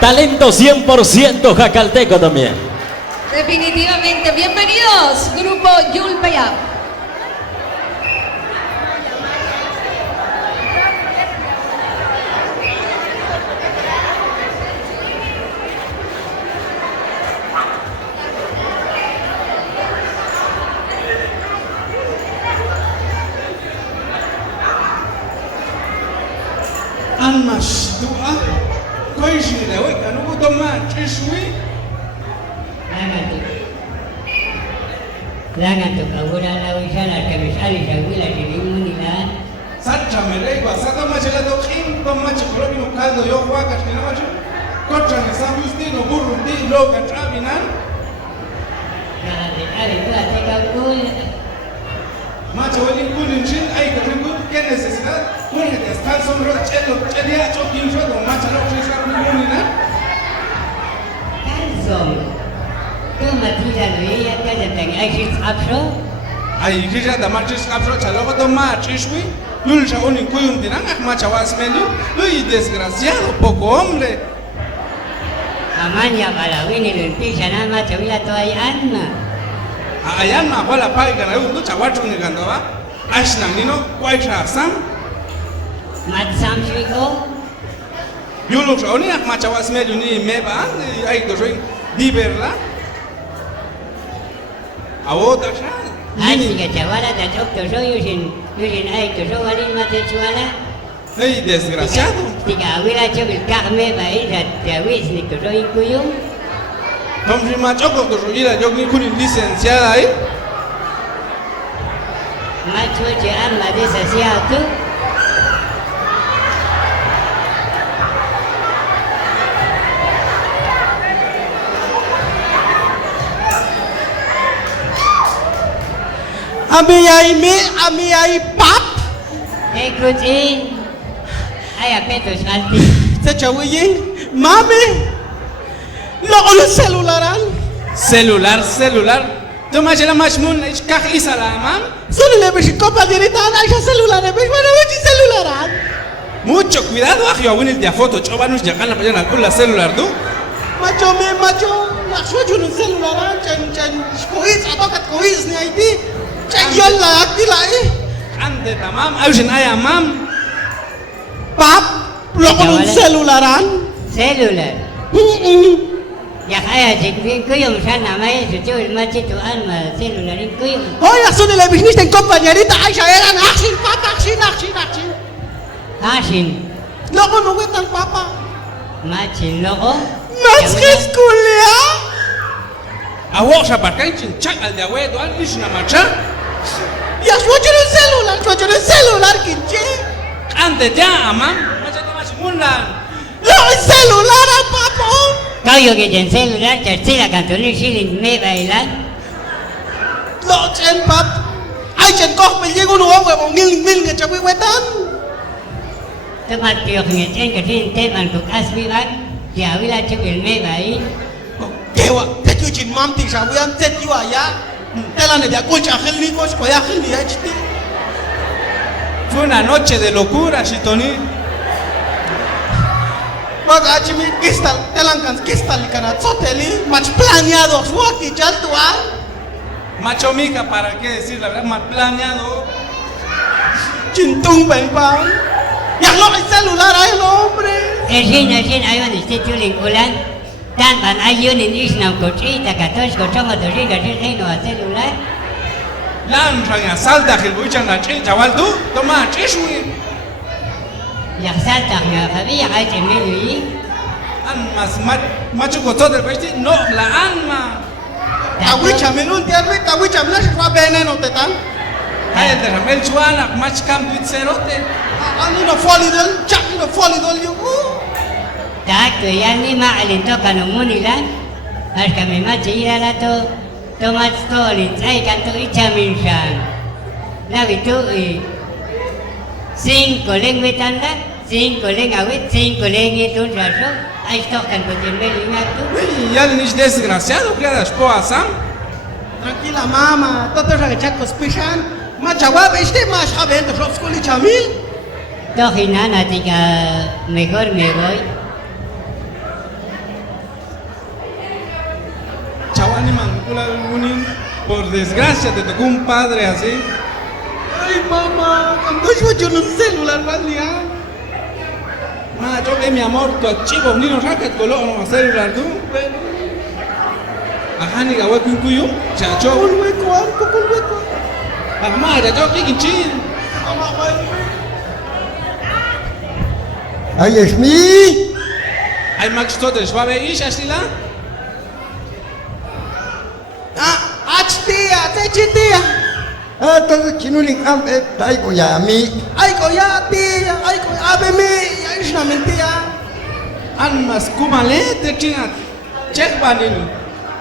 Talento 100% jacalteco también. Definitivamente. Bienvenidos, Grupo Yulpayap. Anmas doa, koishi lewe kanugu toma chishui. Langatuk agura la wisala kamisali shawila shilimunila. Sacha melegwa, sata machela do kim toma chikolobi no caldo yo waka shina macho. Kocha ne sabusti no burundi lo katrabinan. Ali tu ateka kul. Macho wali kulin shin ay katriku qué necesidad. Une descanso mro chelo chelia chokin sho do macho no chisha munina. Kalsom. Tu matija loya kaza tang ashit absho. Ay kisha da machis kapso chalo do ma chishui. Yulsha uni kuyum dinan macha wasmelu. Uy desgraciado poco hombre. Amanya balawini luntisha na machawila to ay anma. Ayan ma wala paiga na yundo chawatu ni gandawa. Ashna nino kwaisha sam. Matsam shiko. Yulu shoni ak macha wasmelu ni meba ay do join liberla. Awota sha. Asi ka chawala da chok to so yushin ay to so walin mate chwala. Ay desgraciado. Tika awila chobil kakme ba ira tawis ni to so ikuyum. Tomri macho con do joila yo ni kuni licenciada ahí. Macho che amma desasiatu. Ami ay pap. Ekutin. Ay apetos alti. Sa chawiyin, mami. Lo ulu celularan. Celular. Toma jela mashmun ich kach isalamam. Solo le beshi compañerita ay celular, beshi bueno beshi celularan. Mucho cuidado, ajo awin el dia foto chobanus jakan la payana kula celular du. Macho, nakso jun celularan chan kois abakat kois ni ID. Chan yolla akila Ande tamam, ayushin ayamam. Pap, lo ulu celularan. Celular. Ya kaya jikvin kuyum sana mai sutul machi tu alma celularin kuyum. Hoy solo le beshi en compañerita ay eran aksin pap aksin. Asin. Lo ulu wetan papa. Machi logo. Mas que esculia. Awo sa barkan chin chak al dia wedo al ishna macha. Ya suacho el celular kinche. Ande ya amam. Macha toma shmunlan. Lo celular a papa. Kau que en celular tercera cantonin shilling me bailan. Lo chen pap. Ay chen koch me llego no huevo mil que chawi wetan. Tomat tiok ngecen ke tin teman ku asbibat. Ya wila chukil me bai. Kewa, te tu chin mam ti shawiam te tu aya. Tela ne dia coach akhil ni coach ko ya akhil ni hti. Fue una noche de locura, Shitoni. Maga chimi kistal, telankan kistal kana tsoteli, mach planeado suaki chaltua. Macho mica, ¿para qué decir la verdad? Mal planeado. Chintung pen pa. Ya lo el celular ay hombre. Esin ayon istitulin ulan. Dan ban ayun in isnam kochita katos kochongo toriga sin no celular. Lanza y asalta que el buchan la chin, chaval, tú, toma, chishui. Ya salta ya había ay chemeli. Almas, macho costó del vesti, no, la alma. Tawicha menun tiarme, tawicha mna shwa veneno tetan. Ay, el de Ramel Chuana, match camp with cerote. Ani no folidol, chak no folidol yo. Takto ya ni ma alinto kanumulilan. As kami machira la to tomat story ay kanto ichaminsan. Labi tu 5 lengwetan la, 5 lengawit, 5 lengetun raso. Ay tocan con el melinato. Y ya le nish desgraciado, que era esposa Sam. Tranquila mama, todo eso que chacos pishan. Machawa, este más abendo, shopskuli chamil. Tohinana tika mejor me voy. Por desgracia te tocó un padre así. Ay, mamá, cuando yo no celular, ¿vale? Macho, mi amor, tu archivo, ni nos racket con los celular, tú. Ajá, ni gawa kuyo, chacho. Polhueco, arco, polhueco. Mamá, chacho, kikinchin. Ay, es mi. Ay, Max, todo el suave, ¿y Shashila? Tía, tía. Todo chinuling taigo ya mi. Ay, coya, tía, ay, coya, abeme, ya es una mentira. Almas, kumale, te chingat. Check banil.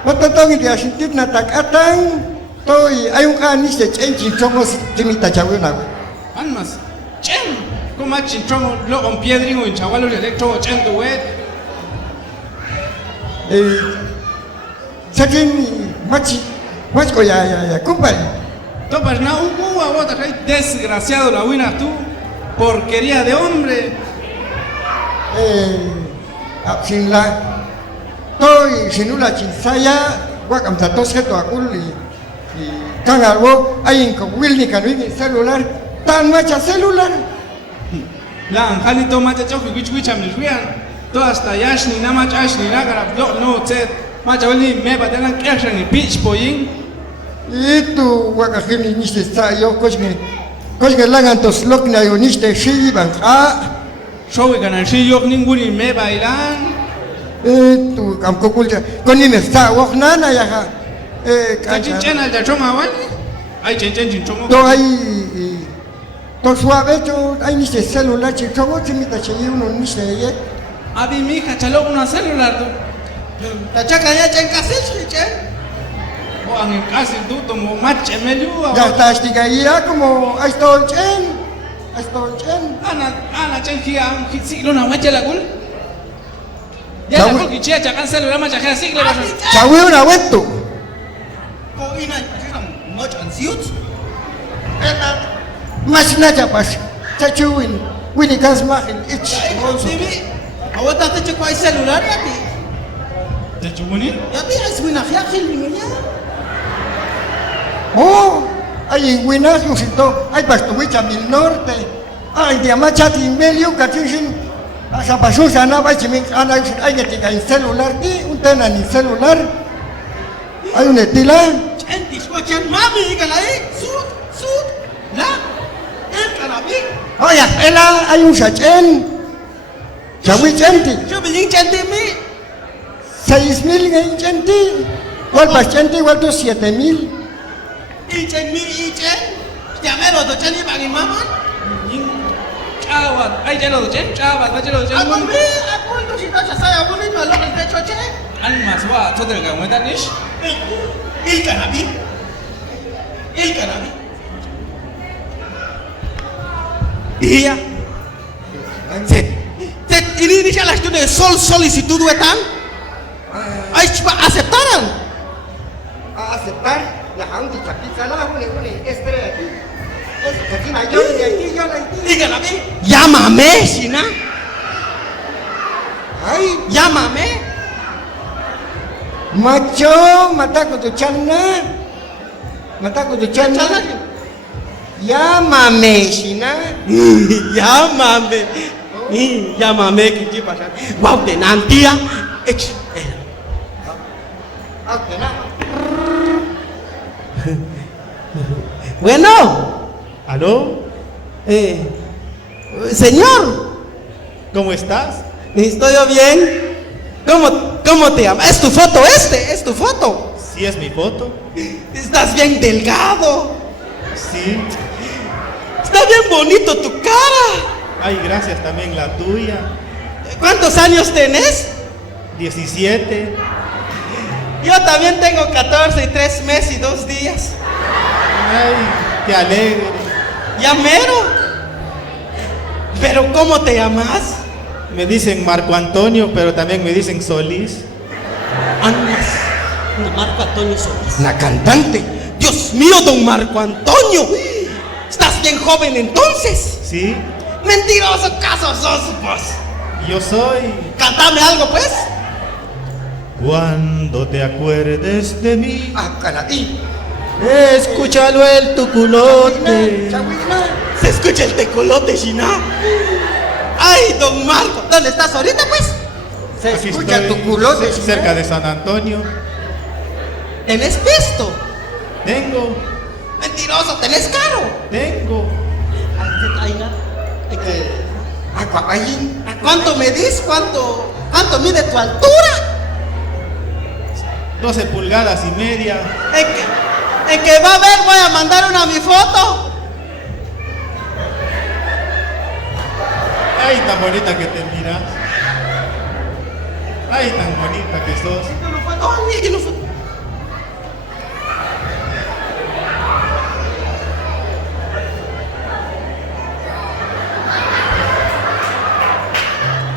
Matotong dia sintit na takatang. Toy ayong kanis de chenchi chongos timita chawina. Almas, chen. Kuma chinchongo, lo on piedringo, en chavalos electro, chen tu wet. Saking machi. Macho ya, compadre. Topas na a vos te desgraciado la buena tú. Porquería de hombre. Sin la. Toy sinula chinsaya. Wakam tatos heto akul y kangarwo ayin ko wilni kanwini celular. Tan macha celular. La anjalito macha chofi which amniswian. To hasta yash ni na macha ash ni na garab no set. Macha wali me batelan kesha ni pitch poyin. Itu wakakini niste sayo kosge langan tos lokna yo niste shiban Showy ganan shi yok ninguni me bailan. Itu kam kokulja koni me sa waknana ya ha Kachin channel da chonga wani. Ay chen chongo. to ai to suave to ai niste celular chi chongo chimita chi uno niste ye Abi mi hija chalo una celular tú. Tachaca ya chen caseche, chen. O en casi tú tomo mache melu. ya está estigaía como ahí está el chen Ana chen kia siglo na mache la gul. Ya Chawi. la gul kichia chakan celular mache ja siglo. chawi una wetu Kok ina, much ansiut. mas na chapas chachuin wini kas mahin ich Simi, awat natin check ko ay celular ya, ti. Te chumuni? Ya, ti, ay swinak ya, killing niya. oh ay winas musito ay pastuwicha mil norte ay diamacha timbelio katishin asa pasusa na ba chimik ana ay getika en celular ti un tena ni celular ay un etila Chen, tiswa chen, mami, ikalay. Sut. La, el kanabi. ay ela ay un sachen chawi chenti Yo biling chen ti mi. 6,000 en chenti cuál pas chenti igual to 7,000 Ichen mi, ichen. Llamero, to chen ibagin mamon. Chawat. Ay chelo chen, chawat, na chelo chen. Ako ito si Tasha saya, ako rin malok ang techo chen. Almas wa, totel ga mueta nish. El kanabi. Iya. Ini siya las de solicitud wetan. Ay, aceptaran. a aceptar la haundi chapisa la une estrella aquí es aquí mayor de aquí yo la aquí Dígame, llámame, Sina. ay Llámame. macho mataco tu channa llámame Shina Llámame. Llámame, ¿qué te pasa? Wow, de Nantia. Bueno, ¿Aló? señor, ¿Cómo estás? ¿estoy yo bien? ¿Cómo te llamas? Es tu foto, es tu foto. ¿Sí es mi foto? Estás bien delgado. Sí. Está bien bonito tu cara. Ay, gracias también la tuya. ¿Cuántos años tenés? 17. Yo también tengo 14 y 3 meses y 2 días. Ay, qué alegre. Ya mero. Pero ¿cómo te llamas? Me dicen Marco Antonio, pero también me dicen Solís. Andas. Marco Antonio Solís. la cantante Dios mío, don Marco Antonio. ¿Estás bien joven entonces? ¿Sí? Mentiroso caso sos vos. Yo soy. Cántame algo pues. Cuando te acuerdes de mí, canadí Escúchalo el tu culote. Se escucha el tecolote, China. Ay, don Marco, ¿dónde estás ahorita, pues? Se Aquí escucha estoy, tu culote. cerca de San Antonio. ¿Tenés pisto? Tengo, Mentiroso, ¿tenés caro? tengo. ¿A cuánto medís? ¿Cuánto mide tu altura? 12 pulgadas y media. En que va a ver, voy a mandar una a mi foto. Ay, tan bonita que te miras. Ay, tan bonita que sos. Ay, que no fue.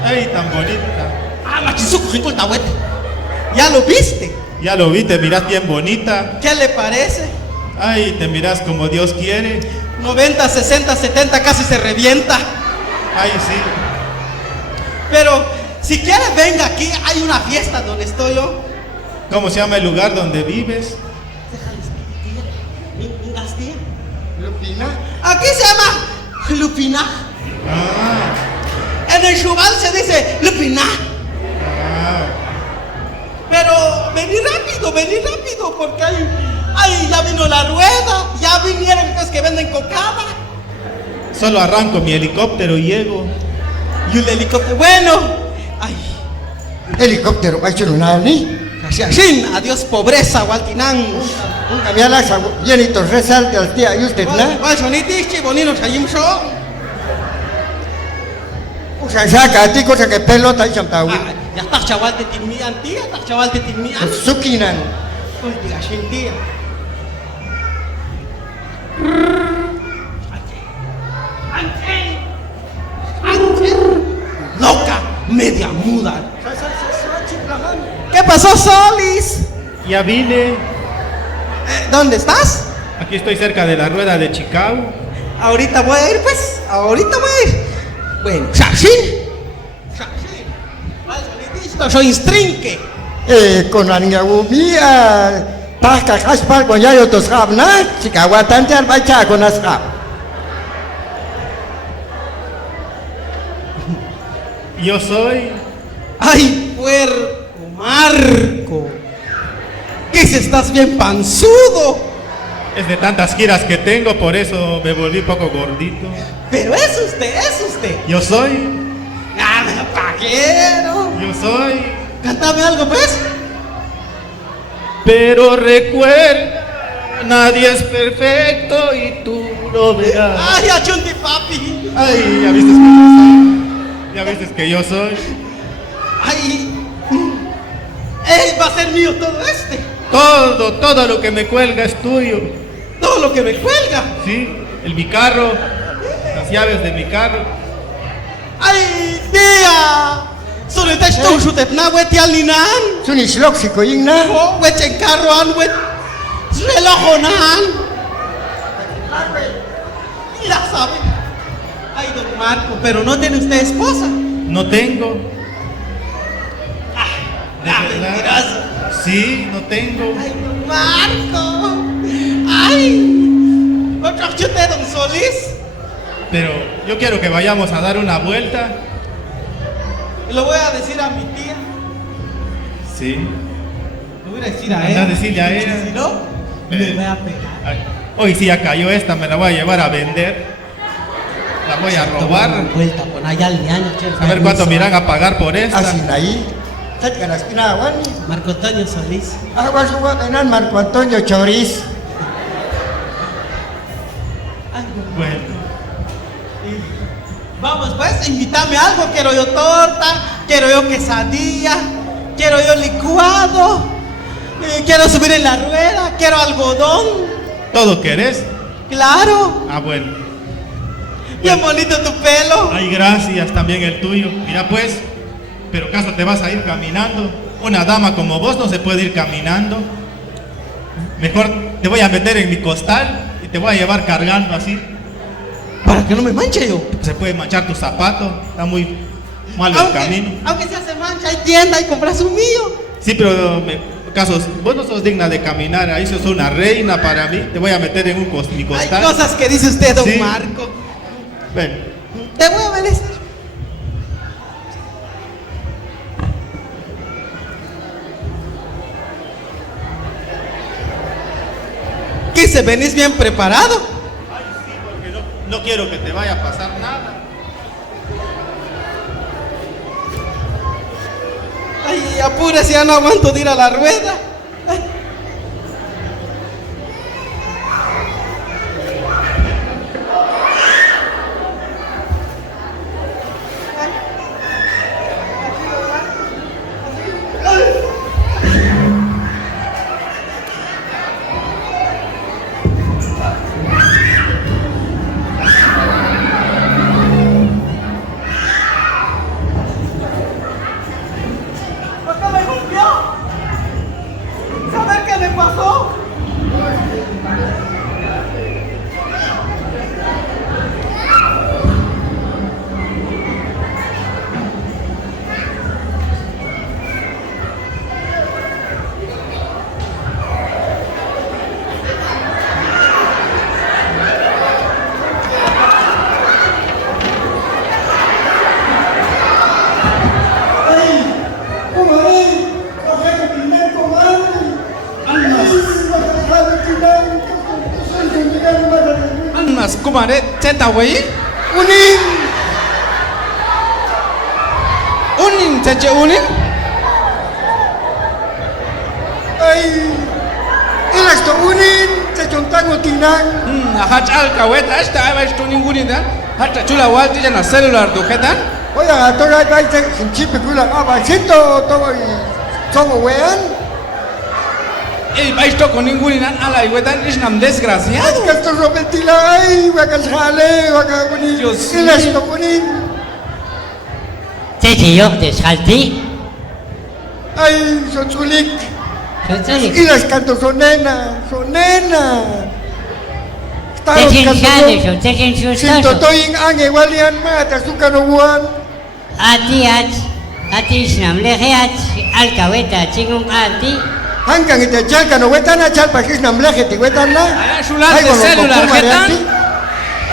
Ay, tan bonita. Ah, machizuco, jinculta, güey. ¿Ya lo viste? Ya lo vi, te miras bien bonita. ¿Qué le parece? Ay, te miras como Dios quiere. 90, 60, 70, casi se revienta. Ay, sí. Pero si quiere, venga aquí, hay una fiesta donde estoy yo. ¿Cómo se llama el lugar donde vives? Lupina. Aquí se llama Lupina. Ah, En el Chubal se dice Lupina. ah. Pero vení rápido, porque ya vino la rueda, ya vinieron los que venden cocada. Solo arranco mi helicóptero y llego. Y un helicóptero, bueno. Ay, Helicóptero, va a ser una ni. así, adiós pobreza, Waltinán. Un cambiar las llenitos resalte al tía y usted, ¿no? Va, sonitichi, bonino, sayim show. O sea, saca a ti cosa que pelota y chantawi. Ya está chaval de tilmian, tía, está chaval de tilmian. Sukinan. Uy, diga, shin, tía. Loca, media muda. ¿Qué pasó, Solis? Ya vine. ¿Dónde estás? Aquí estoy cerca de la rueda de Chicago. Ahorita voy a ir, pues. Ahorita voy a ir. Bueno, Shashin. Soy strinque. Con la niña Ubia, Pasca Caspar con Yayo Toscab, ¿no? Chicago, tante al bacha con Ascab. Yo soy. Ay, puerco, Marco. ¿Qué si estás bien panzudo? Es de tantas giras que tengo, por eso me volví poco gordito. Pero es usted. Yo soy. Ah, pajero. Yo soy. Cántame algo, pues. Pero recuerda, nadie es perfecto y tú lo verás. Ay, achunti papi. Ay, ya viste que yo soy. Ya viste que yo soy. Ay, va a ser mío todo este. Todo lo que me cuelga es tuyo. Todo lo que me cuelga. Sí, mi carro, las llaves de mi carro. Ay, tía. Solo te estoy chutepna, güey, tía Linan. Sunis lóxico, ¿no? Oh, güey, en carro, güey. Relojonan. Ya sabe. Ay, don Marco, pero no tiene usted esposa. No tengo. ¿De verdad? Mentiroso. Sí, no tengo. Ay, don Marco. Ay. Otro chute, don Solís. Pero yo quiero que vayamos a dar una vuelta. Lo voy a decir a mi tía. Sí. Lo voy a decir a Anda ella. a decirle a ella. Si no, me voy a pegar. Ay, hoy sí ya cayó esta, me la voy a llevar a vender. La voy a robar. Vuelta con allá al ñaño, A ver cuánto me irán a pagar por esta. Así ahí. Saca la espina, Wani. Marco Antonio Solís. Aguas, Guacanan, Marco Antonio Choriz. Ay, Bueno, vamos pues, invítame algo. Quiero yo torta, quiero yo quesadilla, quiero yo licuado, quiero subir en la rueda, quiero algodón. ¿todo querés? Claro, Ah, bueno. bien bonito tu pelo. Ay, gracias, también el tuyo. Mira pues, pero ¿acaso te vas a ir caminando? Una dama como vos no se puede ir caminando. Mejor te voy a meter en mi costal y te voy a llevar cargando así. Para que no me manche yo. Se puede manchar tu zapato, está muy malo el camino. Aunque se hace mancha, hay tienda y compras un mío. Sí, pero ¿Acaso vos no sos digna de caminar? Ahí sos una reina para mí. Te voy a meter en mi Hay costal. cosas que dice usted, don Sí. Marco. Ven. Te voy a obedecer. ¿Qué se venís bien preparado? Porque no quiero que te vaya a pasar nada. Ay, apúrese, ya no aguanto de ir a la rueda. Ay. ¿Por qué me golpeó? ¿Saber qué me pasó? Annas kumare cheta wey. Unin cheche unin. Ay, eras to unin, te chontango tinan. Hachal kaweta hasta ay tu ningunin dan. Hasta chula walti jana celular dujetan. Oye, a toda la gente sin chip kula abacito todo y todo wean. Y vais to con ningunin dan ala iguetan is nam desgraciado. Que esto robetila ay, wakas jale, wakas unin. Dios Eras mío. to unin. Tete yo desjalti. Ay, son chulik. Y las canto son nena, son nena. Te chinchales o te Sin chinchustoso. totoing ang ewalian mata suka no wan. Ati isnam leheat alkaweta chingum ati. Hanggang ite chalka no wetan na chal pakis nam lehe ti wetan na. Ay chulan de celular jetan.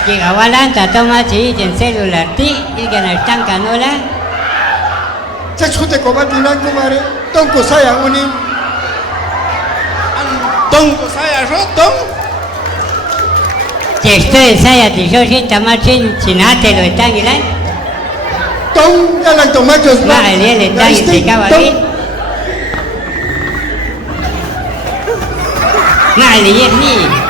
Kigawalanta toma chi en celular ti ilgan estanca nola. Chachute ko batinan kumare. Tonko saya unin. Tonko saya rotong. Si estoy saya ti yo sin tamachin chinate lo etangilan. Tong dalang tomachos Ma el etangi te cabalin. Ma el ni.